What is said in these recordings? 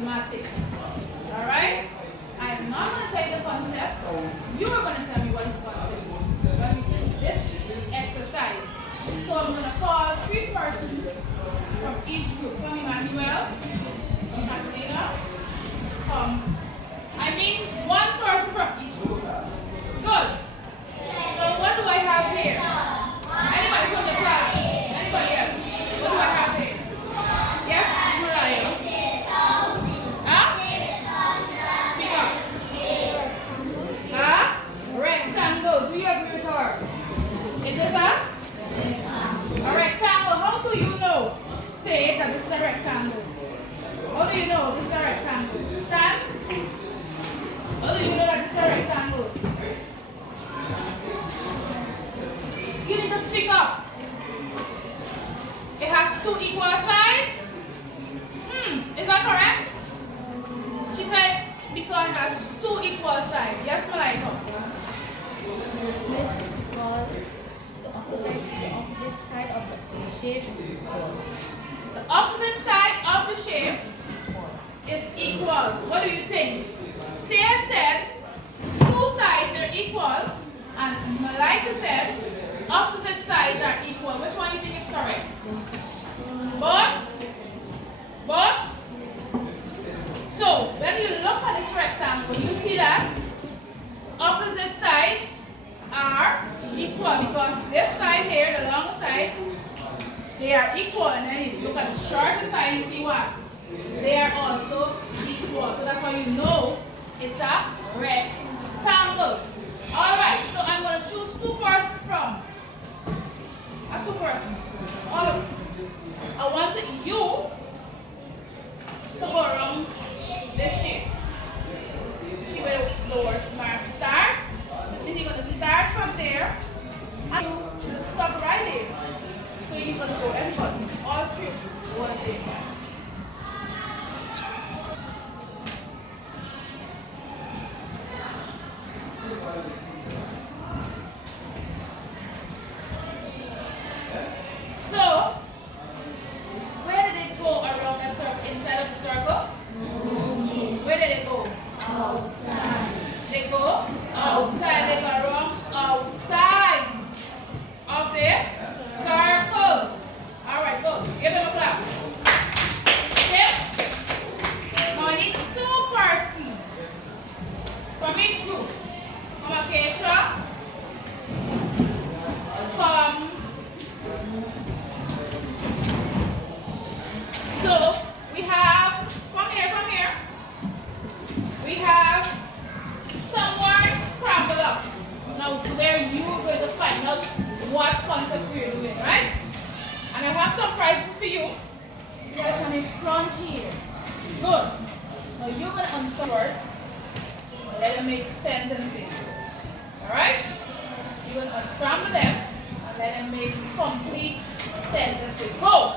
mathematics. Alright? I'm not going to tell you the concept. You are going to tell me what is the concept when we finish this exercise. So I'm going to call 3 persons from each group. Come, Emmanuel. Come, Catalina. Come. I mean 1 person from each group. Good. So what do I have here? Anybody from the class? Anybody else? What do I have here? Yes, Mariah. Huh? Speak up. Huh? Rectangle. Do you agree with her? Is this a rectangle? How do you know? Say that this is a rectangle. How do you know this is a rectangle? Stand. How do you know that this is a rectangle? You need to speak up. It has 2 equal sides. Is that correct? She said because it has 2 equal sides. Yes, Malaika? Because the opposite side of the shape is equal. The opposite side of the shape is equal. What do you think? Sia said 2 sides are equal, and Malaika said opposite sides are equal. Which one do you think is correct? But, so when you look at this rectangle, you see that opposite sides are equal because this side here, the long side, they are equal, and then if you look at the shorter side, you see what? They are also equal. So that's how you know it's a rectangle. Alright, so I'm going to choose 2 persons from. 2 persons. All of you. I want you to go around this shape. See where the word mark start? Then you're going to start from there and you will stop right there. So you're going to go everybody, all 3 one same time. So, where did it go around that circle? Inside of the circle? Where did it go? Outside. They go outside. They go around outside of the circle. Alright, go. Give them a clap. Okay? Now I need 2 persons from each group. Come, Acacia. Come. So we have, come here. We have some words scrambled up. Now where you're going to find out what concept we're doing, right? And I have some prizes for you. Right on the front here. Good. Now you're going to unscramble words. Let them make sentences. Alright? You're going to unscramble them and let them make complete sentences. Go!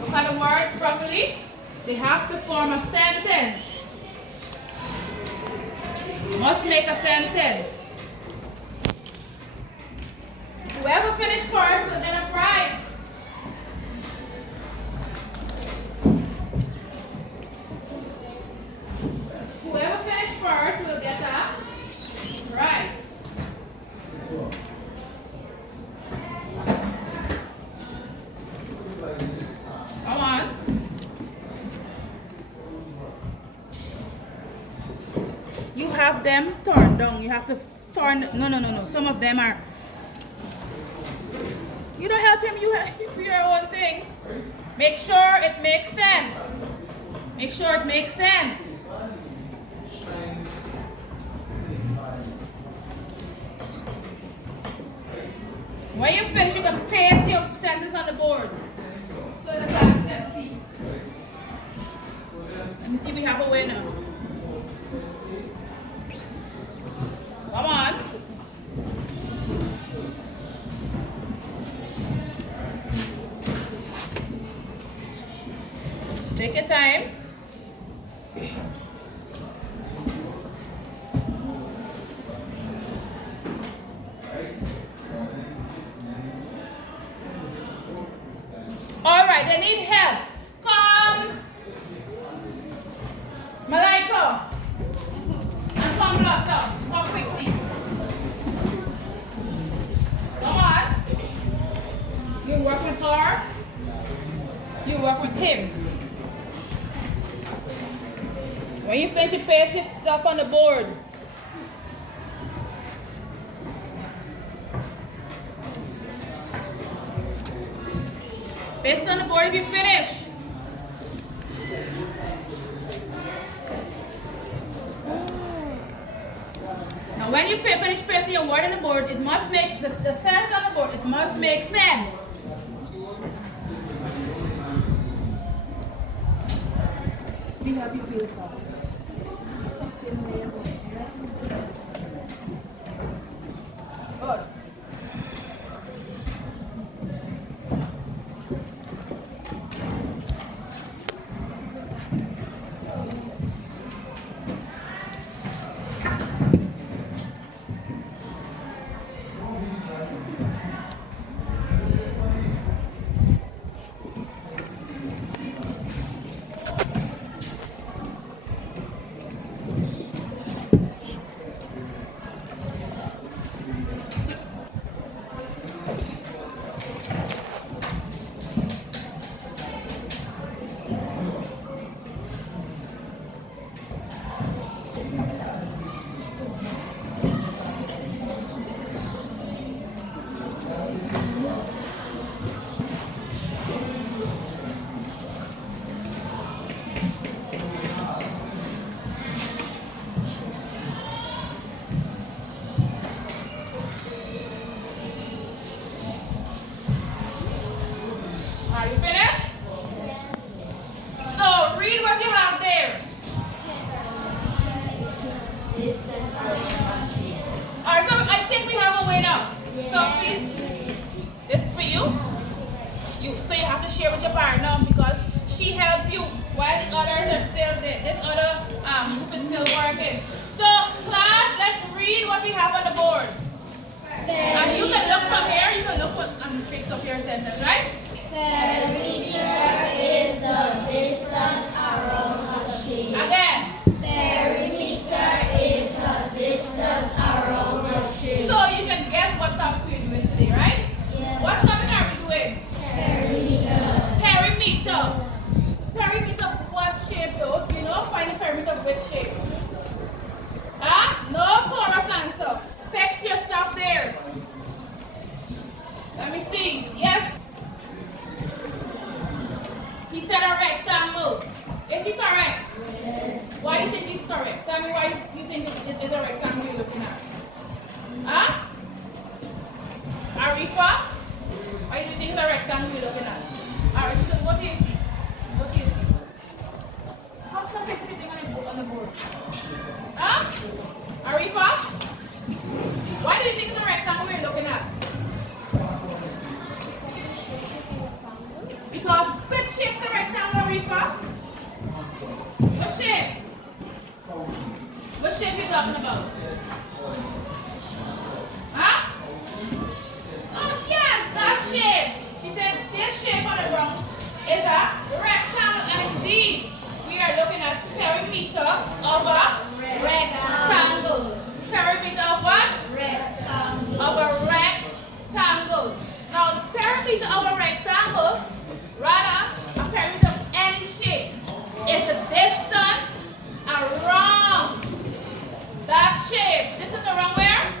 Look at the words properly. They have to form a sentence. Must make a sentence. Whoever finished first will get a prize. Whoever finished first will get a prize. Come on. You have them turned down. You have to turn. No. Some of them are. You don't help him. You do your own thing. Make sure it makes sense. Make sure it makes sense. When you finish, you can paste your sentence on the board. So the class can see. Let me see if we have a winner. Come on. Take your time. Alright, they need help. Come. Malaika. And come Blossom. Come quickly. Come on. You work with her. You work with him. When you finish, you paste your stuff on the board. Paste on the board if you finish. Now when you finish pasting your word on the board, it must make, the sentence on the board, it must make sense. You have your field top. Good. Are you finished? Yes. So read what you have there. Alright, so I think we have a way now. So please, this is for you. So you have to share with your partner because she helped you while the others are still there. This other group is still working. So class, let's read what we have on the board. And you can look from here, you can look and fix up your sentence, right? Perimeter is the distance around a shape. Again. Perimeter is the distance around a shape. So you can guess what topic we're doing today, right? Yes. What topic are we doing? Perimeter. Perimeter. Perimeter of what shape though? You know, find the perimeter of which shape? No chorus answer. Fix your stuff there. Let me see. Yes. He said a rectangle. Is he correct? Yes. Why do you think he's correct? Tell me why you think it's a rectangle you're looking at. Huh? Arifa? Why do you think it's a rectangle you're looking at? Alright, so what do you see? What do you see? How's the picture thing on the board? Huh? Arifa? Why do you think it's a rectangle we're looking at? Because which shape is the rectangle, Arifa? What shape? What shape are you talking about? Huh? Oh yes, that shape. He said this shape on the ground is a rectangle, and indeed we are looking at perimeter of a rectangle. Perimeter of what? Rectangle. Of a rectangle. Now, perimeter of a rectangle, rather a perimeter of any shape, is the distance around that shape. Distance around where?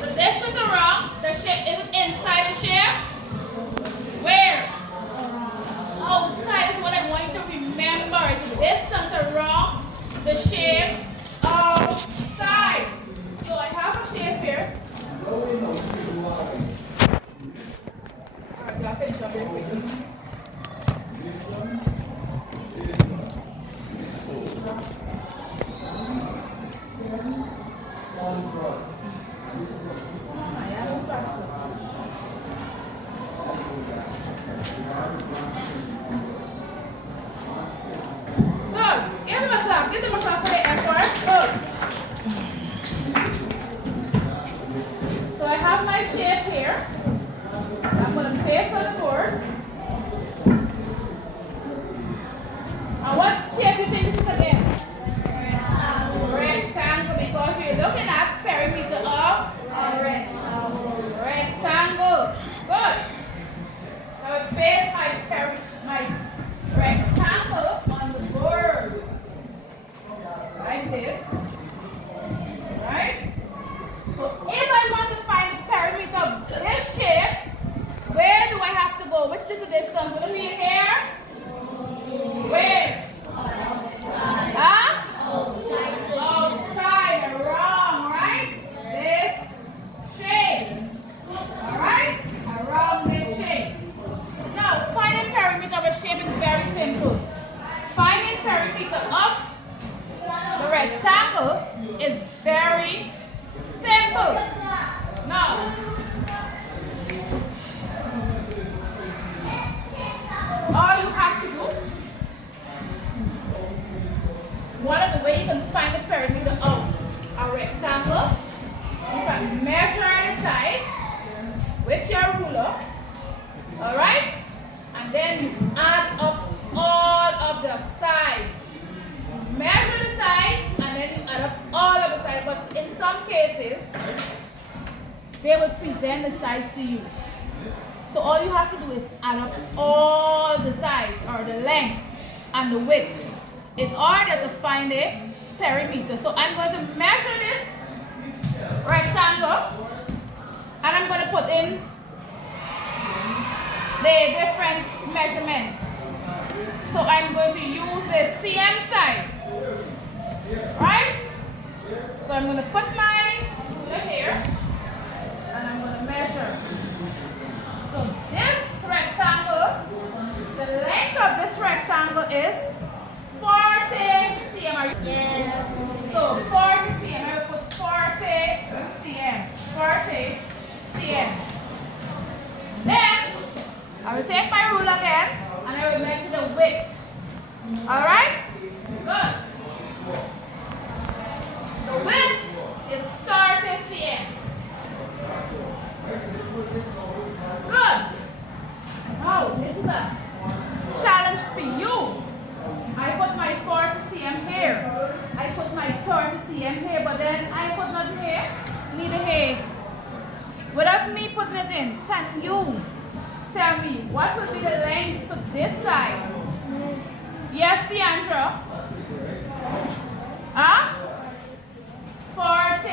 The distance around the shape. Is it inside the shape? Where? Outside is what I want you to remember. It's the distance around the shape outside. So I have a shape here. Alright, so I'll finish up very quickly. Good. Give them a clap. Give them a clap for the effort. Good. So I have my shape here. I'm going to paste on the board. rectangle. Now, all you have to do, one of the ways you can find the perimeter of a rectangle, you can measure the sides with your ruler, alright? And then you add up all of the sides. Measure the sides and then you add up all of the sides. But in some cases, they will present the sides to you. So all you have to do is add up all the sides, or the length and the width, in order to find a perimeter. So I'm going to measure this rectangle and I'm going to put in the different measurements. So I'm going to use the cm side, right? So I'm going to put my ruler here and I'm going to measure. So this rectangle, the length of this rectangle is 40 cm. Are you? Yes. So 40 cm, I will put 40 cm. 40 cm. Then I will take my ruler again and I will measure the width. Alright? Good. The width is 30 cm. Good. Now, this is a challenge for you. I put my 40 cm here. I put my 30 cm here, but then I put nothing here. Neither here. Without me putting it in, can you tell me what would be the length for this side? Yes, Deandra? Huh? 40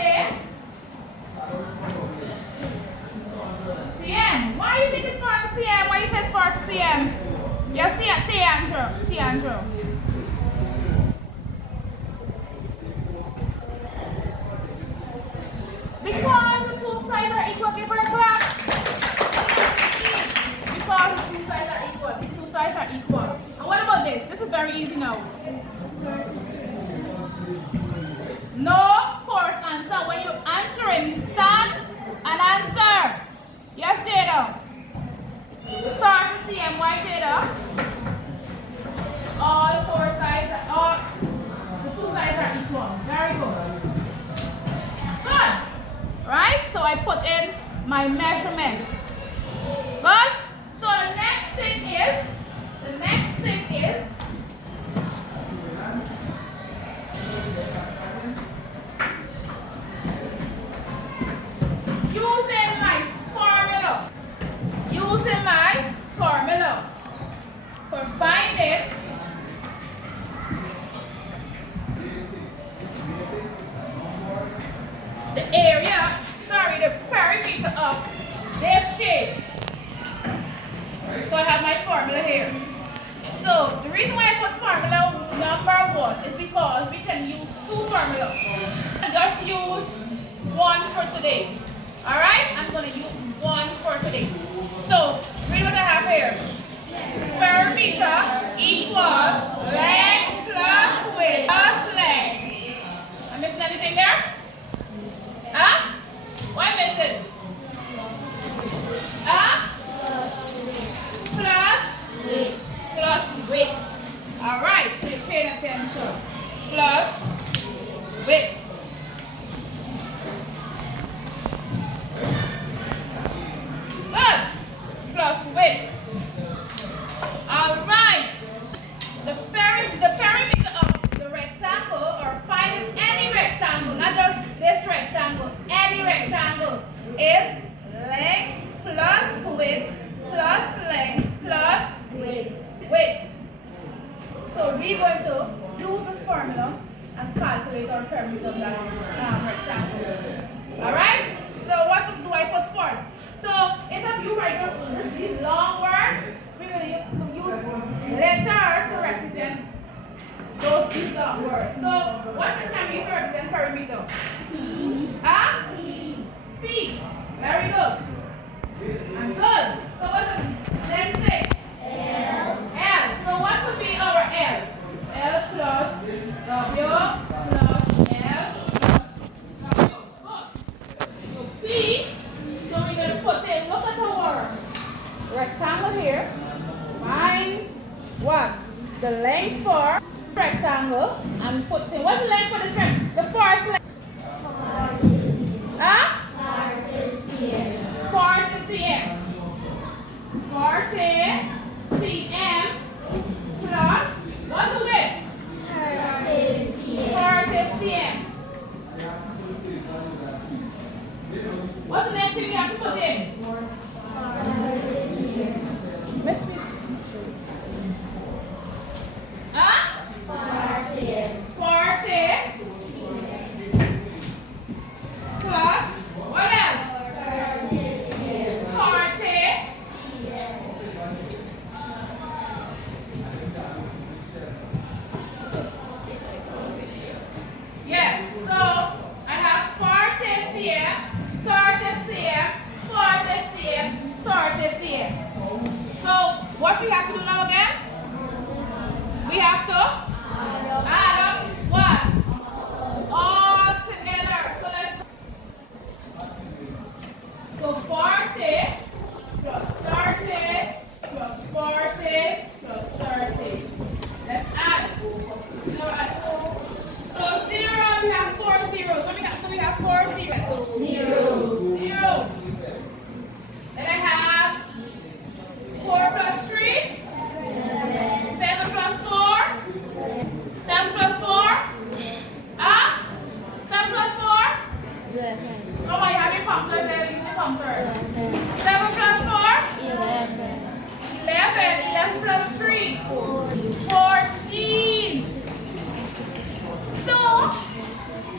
cm. Why you think it's 40 cm? Why you say it's 40 cm? Yes, Deandra. Because the two sides are equal. Give her a clap. Because the two sides are equal. These two sides are equal. And what about this? This is very easy now. No course answer. When you're answering, you stand and answer. Yes, Jada. 30 cm. Why, Jada? All four sides are, the two sides are equal. Very good. Good. Right? So I put in my measurement. Good? So the next thing is, using my formula for finding the area, the perimeter of this shape. So I have my formula here. So the reason why I put formula number 1 is because we can use two formulas. Just use one for today. Alright? I'm going to use one for today. So read what I have here. Perimeter equal length plus width plus length. Am I missing anything there? Huh? Why missing? Huh? Plus width. Alright, so you're paying attention. Plus width. Good. Plus width. Alright. The perimeter of the rectangle, or finding any rectangle, not just this rectangle, any rectangle, is length plus width plus length plus width. So we're going to use this formula and calculate our perimeter of that rectangle. Alright? So what do I put first? So instead of you writing these long words, we're going to use letter to represent these long words. So what can we use to represent perimeter? Huh? P. Very good. I'm good. So what's the next thing? L. So what would be our L? L plus W plus L plus W. Good. P. So we're going to put in, look at our rectangle here. Find what? The length for rectangle. And put in, what's the length for this rectangle? The first length. Huh? 40 cm. 40 cm plus, what's the width? 30 cm. What's the next thing we have to put in? Miss. Huh? 40 plus, what else? 40. Yes, so I have 40 cm, 30 cm, 40 cm, 30 cm. So what we have to do now again? We have to add up what? All together. So let's so 40 plus 30 plus 40 plus 30. Let's add. So 0, we have 4 zeros. What we have? So we have 4 zeros. 0. Then I have 4 plus 3. 7 plus 4. 7 plus 4. 7 plus 4. Oh, you have your counters there. Use your counters. 7 plus 4. 11. 11 plus 3. 14. So,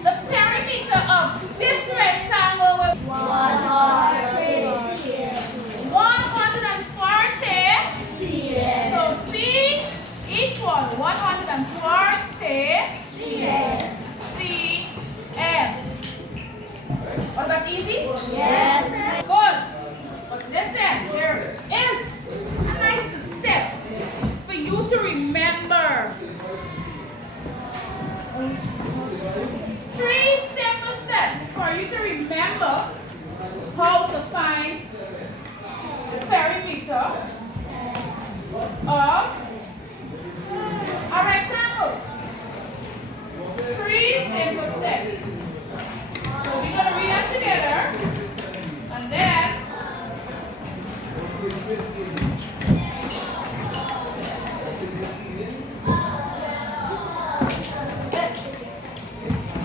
the perimeter of this rectangle will be 140 cm. So, P equals 140 cm. Was that easy? Yes. Good. But listen, there is a nice step for you to remember. 3 simple steps for you to remember how to find the perimeter of a rectangle. 3 simple steps. So we're going to read them together, and then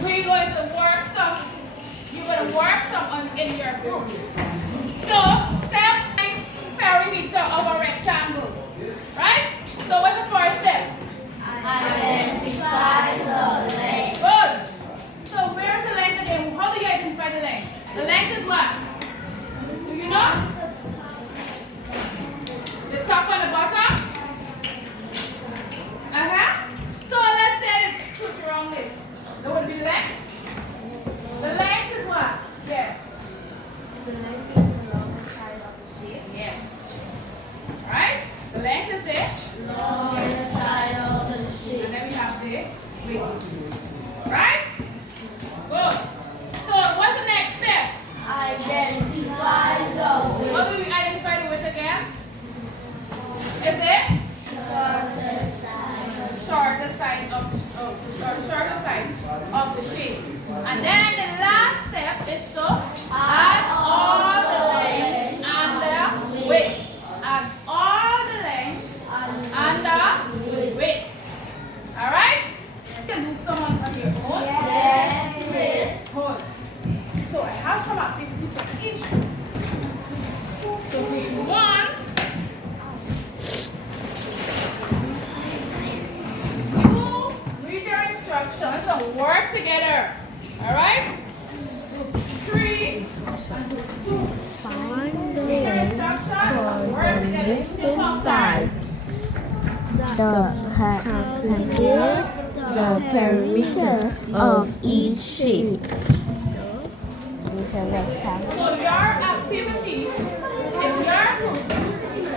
we're going to work some. You're going to work some in your group. So step perimeter of a rectangle, right? So what's the first step? Identify the length. Good. So where's the length again? How do you identify the length? The length is what? Do you know? The top and the bottom? So let's say it's switch around this. There would be length. The length is what? Yeah. The length is the longer side of the shape. Yes. Right? The length is there. Longer side of the And shape. then we have the width. Right? Good. So what's the next step? Identify the How width. do we identify the width again? Is it? Shorter side of the shape. And then the last step is to add all the length and the width. Add all the length and the width. Alright? You can do some on your own. Yes, miss. Good. So I have some activities for each group. So group 1, you read your instructions and work together. Alright? Group 3 and group 2. Find the Read your length instructions and work for the together. distance side. Calculate the perimeter of each shape. This is a rectangle. So your activity in your group,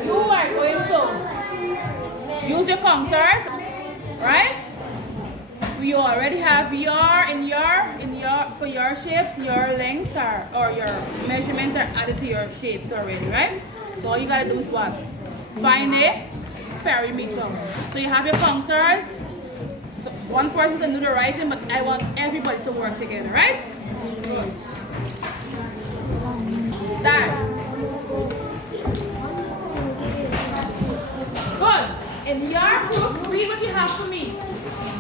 you are going to use your counters, right? we already have for your shapes, your lengths are, or your measurements are added to your shapes already, right? So all you gotta do is what? Find a perimeter. So you have your punctors. So one person can do the writing, but I want everybody to work together, right? Good. Start. Good. In your book, read what you have for me.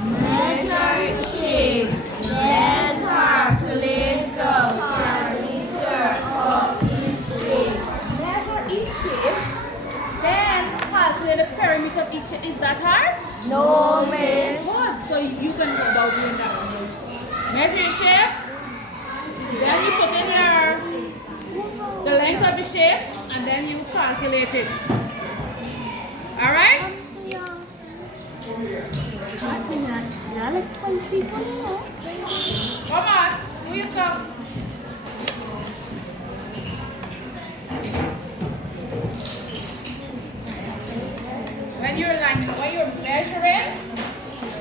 Measure shape. Then calculate the perimeter of each shape. Measure each shape, then calculate the perimeter of each shape. Is that hard? No, miss. Good. So you can go about doing that. Measure your shapes, then you put in the length of the shapes, and then you calculate it. All right? Yeah, like some people know. Come on, do your stuff. When you're measuring,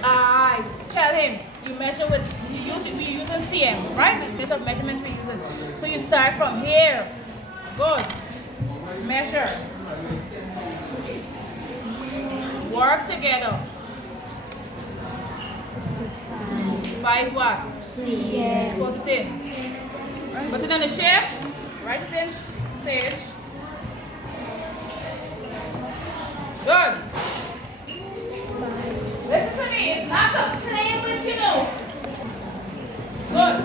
I tell him you measure with we using cm, right? The set of measurements we using. So you start from here. Good. Measure. Work together. 5 what? Put it in. Put it on the shape. Write it in Sage. Good. Listen to me. It's not to play with, you know. Good.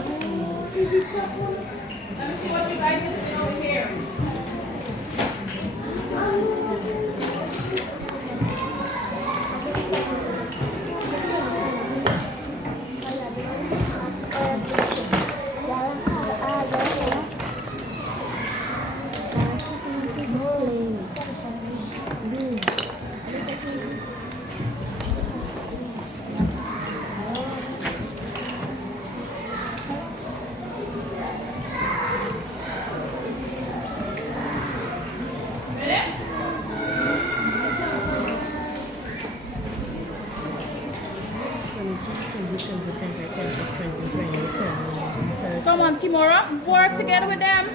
Let me see what you guys are doing over here. Come on, Kimura, work together with them.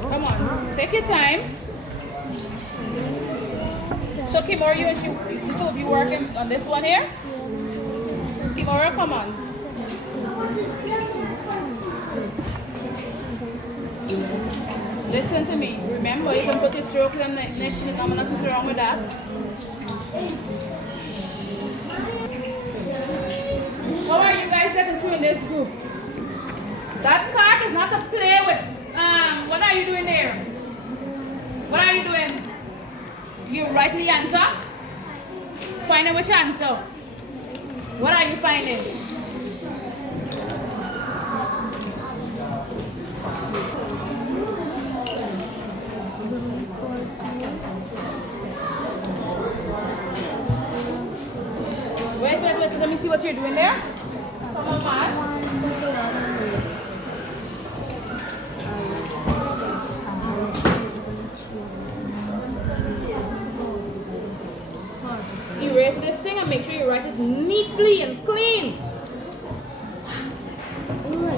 Come on, take your time. So Kimura, you and the two of you working on this one here? Kimura, come on. Listen to me. Remember, you can put your stroke in next to the number. Nothing's wrong with that. How are you guys getting through in this group? That card is not to play with. What are you doing there? What are you doing? You write the answer. Find out which answer. What are you finding? Wait, let me see what you're doing there. Come on, man. Erase this thing and make sure you write it neatly and clean.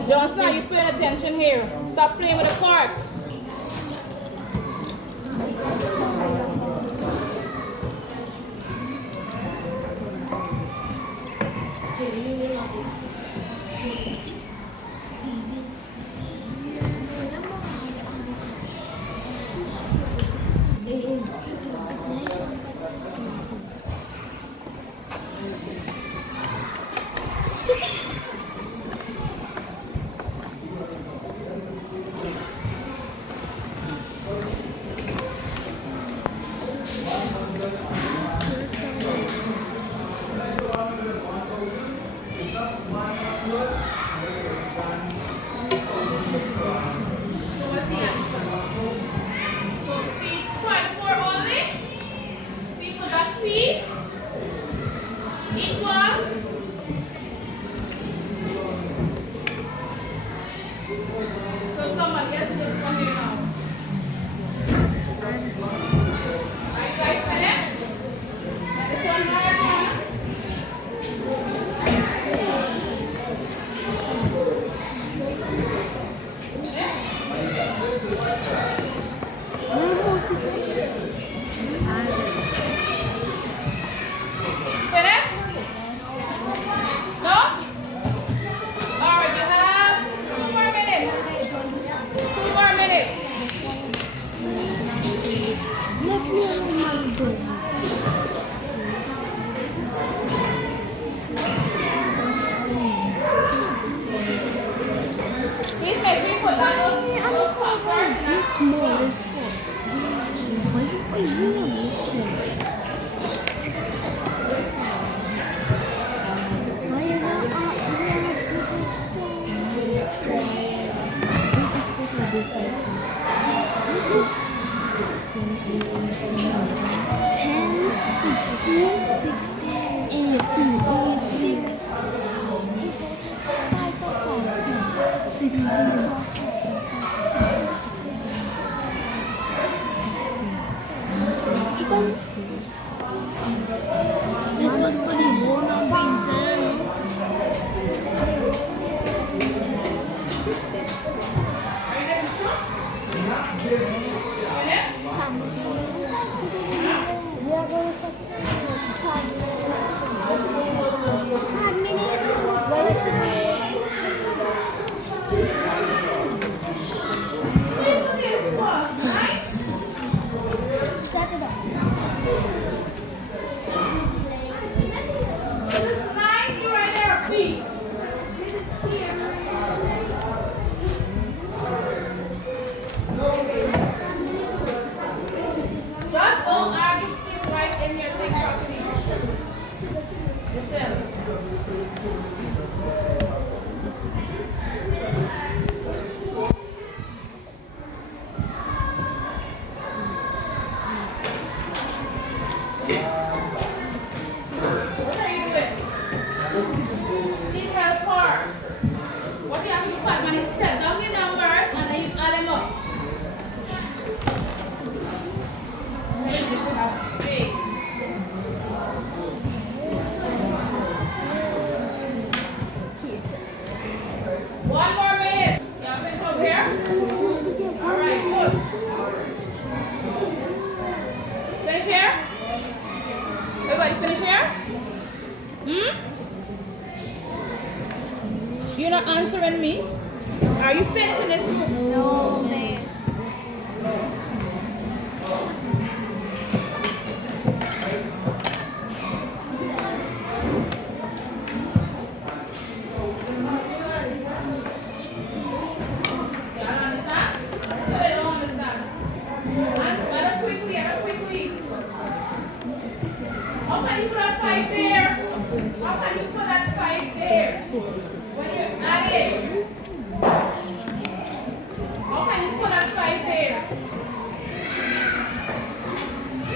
Johnson, are you paying attention here? Stop playing with the cards. Please make me put that those top part. This small is for. Why is it really shape? Why are you not supposed to be safe? 9, you right there, P. Just don't argue, please write in your thing properly. Yourself. What are you doing? Please help her. What you have to do when you set down your numbers and then you add them up. Three. One more minute. You have to come here. All right, good. Finish here. Everybody finish here? You're not answering me? Are you finishing this group? No, miss. Y'all understand? So they don't understand. Another quickly. How can you put that 5 there? How can you put that 5 there? When you add it. How can you put that 5 there?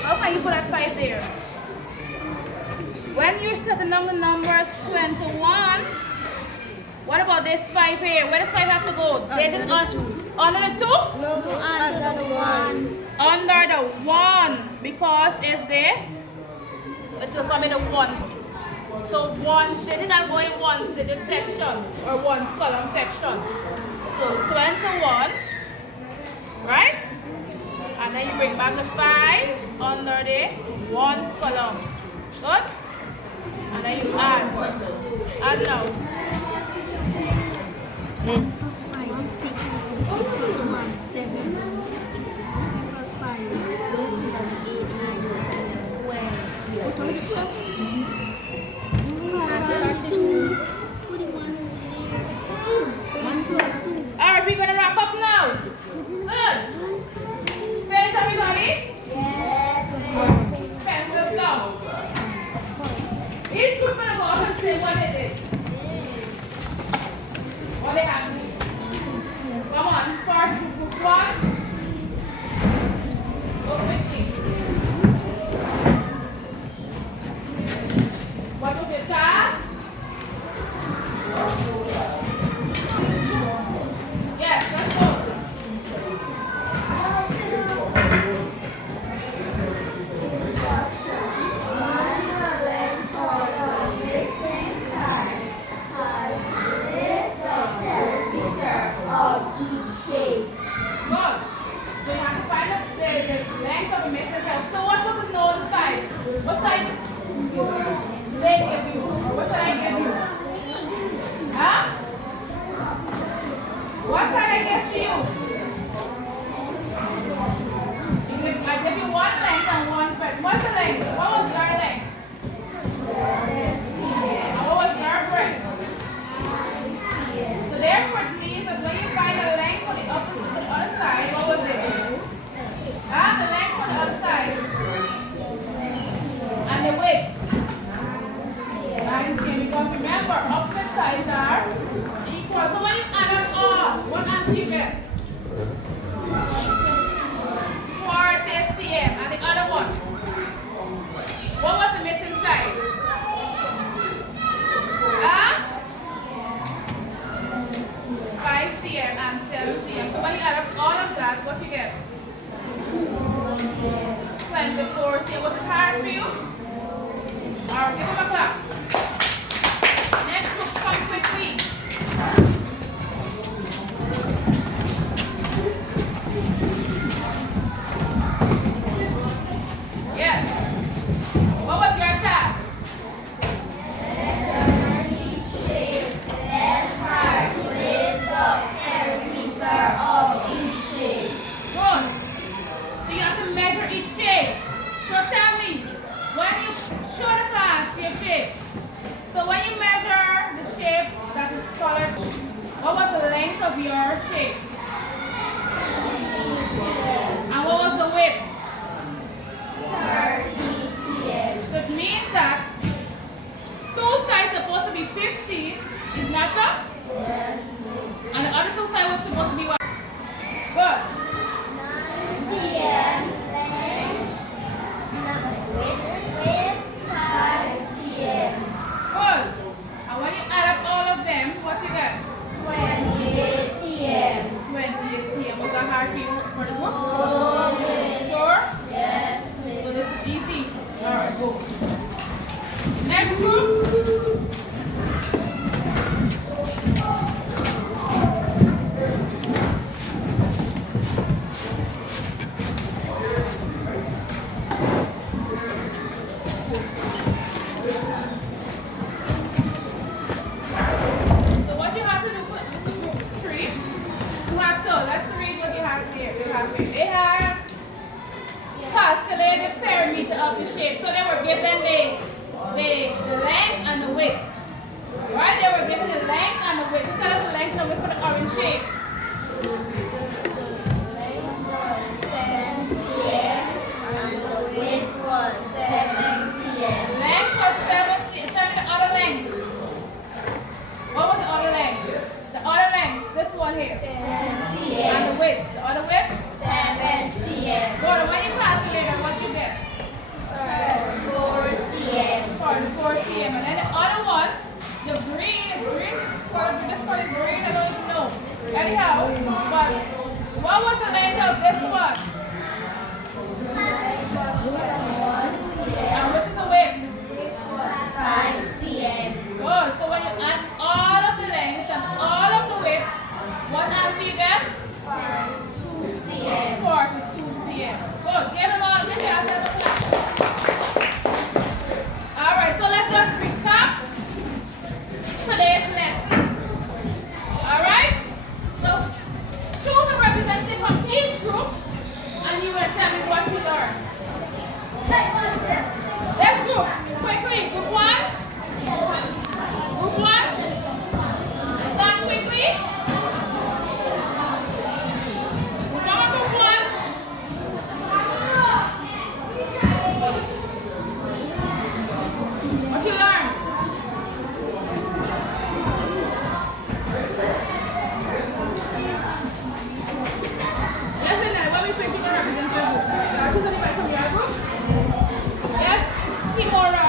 How can you put that 5 there? When you're setting down the numbers 21, what about this 5 here? Where does 5 have to go? Digits under the 2? No, under the 1. Under the 1 because it's there. It will come in the 1. So 1 digit are going 1 digit section or 1 column section. So 21, right? And then you bring back the 5 under the 1 column. Good? And then you add. Add now. 10 plus 5, 6. 6 plus 1, 7. 7 plus 5, 7, 8, 9, 10, 12. What are you 12? 21. 1 plus 2. Alright, we're gonna wrap up now. Good. Finish everybody? Yes. Pencils down. Each group gonna go up and say what it is. What they have to do. Come on, start group 1. Go quickly. What was your task? Yes, let's go. Good. So you have to find out the length of a missing cell. So what was the known side? What side they give you? Or what side I give you? Huh? What side I give to you? I give you one length and one breadth. What measure each shape. So tell me, when you show the class your shapes, so when you measure the shape that is colored, what was the length of your shape? And what was the width? 30 cm. So it means that two sides supposed to be 50, is not so? Yes. And the other two sides was supposed to be what? Good. 9 cm length. Width 5 cm. Good. And when you add up all of them, what you get? 28 cm. 28 cm. Was that hard for you for this one? Oh, miss. Sure? Yes, So miss. this is easy. Alright, go. Next group. So what you have to do for group 3, you have to, let's read what you have here. They have calculated the perimeter of the shape. So they were given the length and the width. Right? They were given the length and the width. Tell us the length and width for the orange shape. Length was 10 cm and the width was 7 cm. Length was 7 cm. Tell me the other length. What was the other length? The other length, this one here. 10 And cm. the width. The other width? 7 cm. Good. When you calculate it, what you get? 4 cm. 44 cm. And then the other one, the green is green. This color is green. I don't even know. Anyhow, but what was the length of this one? 1 cm. And which is the width? 5 cm. Good. So when you add all of the lengths and all of the width, what answer you get? 2 cm. 42 cm. Good. Give them all. Give yourself a clap. Alright, so let's just recap today's lesson. Alright? So choose a representative from each group and you will tell me what you learned. Let's go. Quickly. Group 1. Group 1. Done quickly. Come on, group 1. What you learn? Listen now, when we finish with the representative group, shall I choose anybody from your group? Yes, Kimora.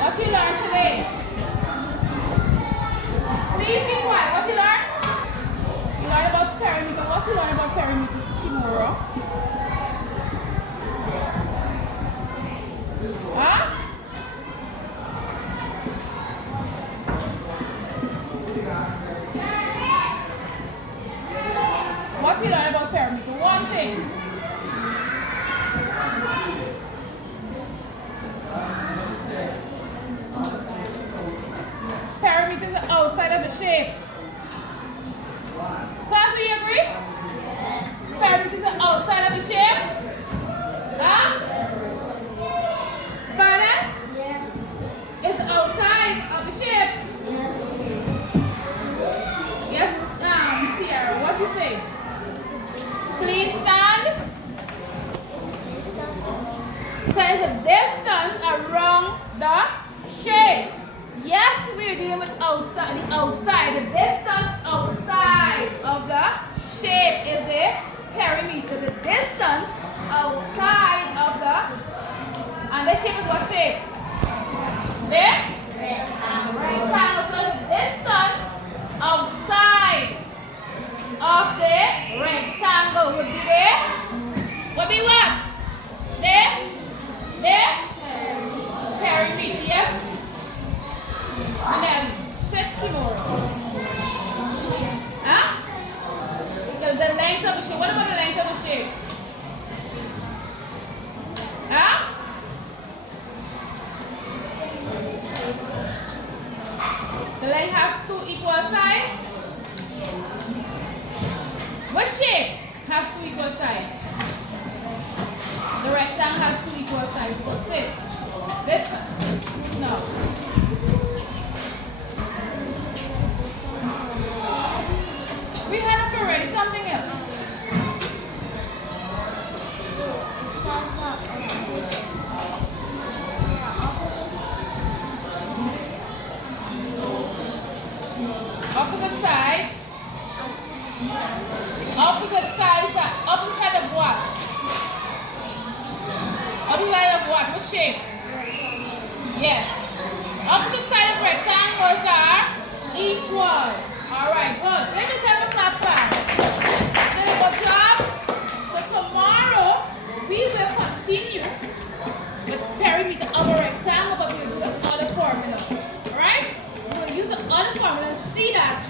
What you learned today? Please be quiet. What you learned? You learned about perimeter. What you learned about perimeter, Kimora? Huh? What you learn about perimeter? One thing. Perimeter is the outside of the shape. Class, do you agree? Perimeter is the outside of the shape. Huh? Pardon? Yes. It's the outside of the shape. Yes, Sierra, what you say? Please stand. So it's a distance around the shape. Yes, we're dealing with outside, the outside. The distance outside of the shape is the perimeter. The distance outside of the, and the shape is what shape? The rectangle. So the distance outside of the rectangle would be the, would be what? The perimeter, yes? And then set Kimura. Huh? The length of the shape. What about the length of the shape? Huh? The length has two equal sides. What shape has two equal sides? equal sides. But sit. This no. We had up already something else. Opposite sides. Opposite sides are opposite side of what? Opposite side of what? What shape? Yes. Opposite side of rectangles are equal. Alright, good. Let me have a clap class. Very good job. So tomorrow we will continue with perimeter of a rectangle, but we'll do the other formula. Alright? We'll use the other formula. See that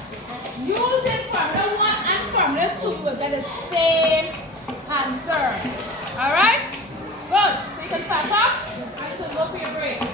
using formula 1 and formula 2, you will get the same answer. Alright? Good. So you can pack up and you can go for your break.